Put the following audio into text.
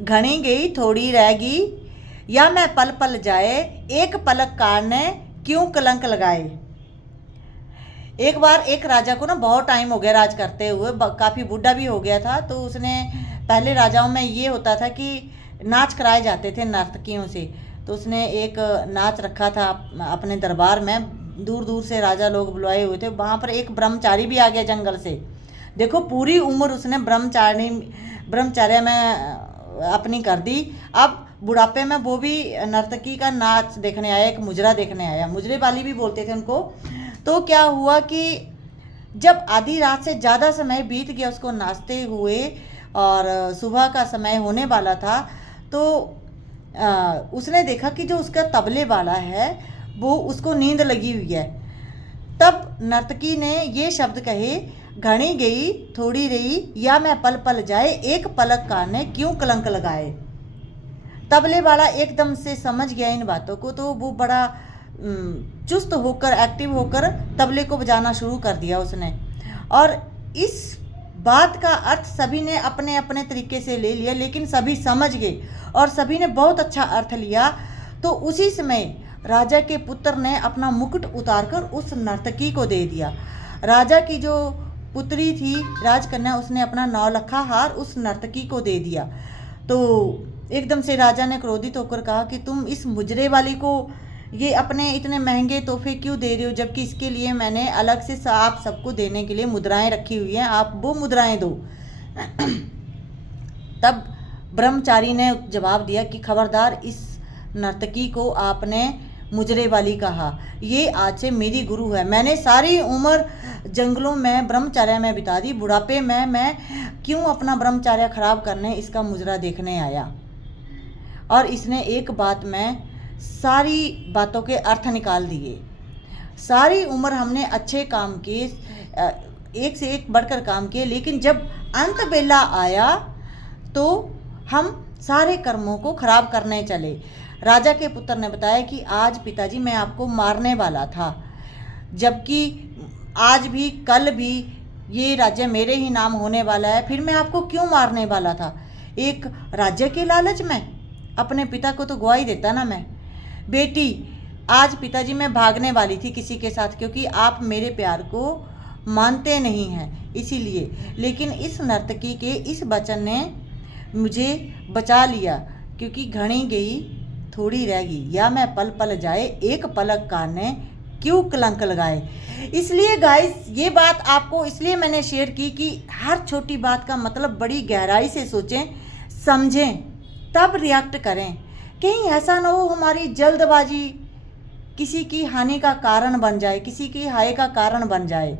घनी गई थोड़ी रहेगी, या मैं पल पल जाए, एक पलक कारने क्यों कलंक लगाए। एक बार एक राजा को ना बहुत टाइम हो गया राज करते हुए, काफ़ी बूढ़ा भी हो गया था। तो उसने, पहले राजाओं में ये होता था कि नाच कराए जाते थे नर्तकियों से। तो उसने एक नाच रखा था अपने दरबार में, दूर दूर से राजा लोग बुलाए हुए थे। वहाँ पर एक ब्रह्मचारी भी आ गया जंगल से। देखो पूरी उम्र उसने ब्रह्मचर्य में अपनी कर दी। अब बुढ़ापे में वो भी नर्तकी का नाच देखने आया, एक मुजरा देखने आया। मुजरे वाली भी बोलते थे उनको। तो क्या हुआ कि जब आधी रात से ज़्यादा समय बीत गया उसको नाचते हुए और सुबह का समय होने वाला था, तो उसने देखा कि जो उसका तबले वाला है वो उसको नींद लगी हुई है। तब नर्तकी ने ये शब्द कहे, घनी गई थोड़ी रही, या मैं पल पल जाए, एक पलक काने क्यों कलंक लगाए। तबले वाला एकदम से समझ गया इन बातों को, तो वो बड़ा चुस्त होकर, एक्टिव होकर तबले को बजाना शुरू कर दिया उसने। और इस बात का अर्थ सभी ने अपने अपने तरीके से ले लिया, लेकिन सभी समझ गए और सभी ने बहुत अच्छा अर्थ लिया। तो उसी समय राजा के पुत्र ने अपना मुकुट उतारकर उस नर्तकी को दे दिया। राजा की जो पुत्री थी राजकन्या, उसने अपना नौलखा हार उस नर्तकी को दे दिया। तो एकदम से राजा ने क्रोधित होकर कहा कि तुम इस मुजरे वाली को ये अपने इतने महंगे तोहफे क्यों दे रहे हो, जबकि इसके लिए मैंने अलग से आप सबको देने के लिए मुद्राएं रखी हुई हैं, आप वो मुद्राएं दो। तब ब्रह्मचारी ने जवाब दिया कि खबरदार, इस नर्तकी को आपने मुजरे वाली कहा, ये आज से मेरी गुरु है। मैंने सारी उम्र जंगलों में ब्रह्मचर्य में बिता दी, बुढ़ापे में मैं क्यों अपना ब्रह्मचर्य खराब करने इसका मुजरा देखने आया। और इसने एक बात में सारी बातों के अर्थ निकाल दिए। सारी उम्र हमने अच्छे काम किए, एक से एक बढ़कर काम किए, लेकिन जब अंत बेला आया तो हम सारे कर्मों को खराब करने चले। राजा के पुत्र ने बताया कि आज पिताजी मैं आपको मारने वाला था, जबकि आज भी कल भी ये राज्य मेरे ही नाम होने वाला है, फिर मैं आपको क्यों मारने वाला था। एक राज्य के लालच में अपने पिता को तो गवा ही देता ना मैं। बेटी, आज पिताजी मैं भागने वाली थी किसी के साथ, क्योंकि आप मेरे प्यार को मानते नहीं हैं इसीलिए। लेकिन इस नर्तकी के इस वचन ने मुझे बचा लिया, क्योंकि घनी गई थोड़ी रहेगी, या मैं पल पल जाए, एक पलक काने क्यों कलंक लगाए। इसलिए गाइस, ये बात आपको इसलिए मैंने शेयर की कि हर छोटी बात का मतलब बड़ी गहराई से सोचें, समझें, तब रिएक्ट करें। कहीं ऐसा ना हो हमारी जल्दबाजी किसी की हानि का कारण बन जाए, किसी की हानि का कारण बन जाए।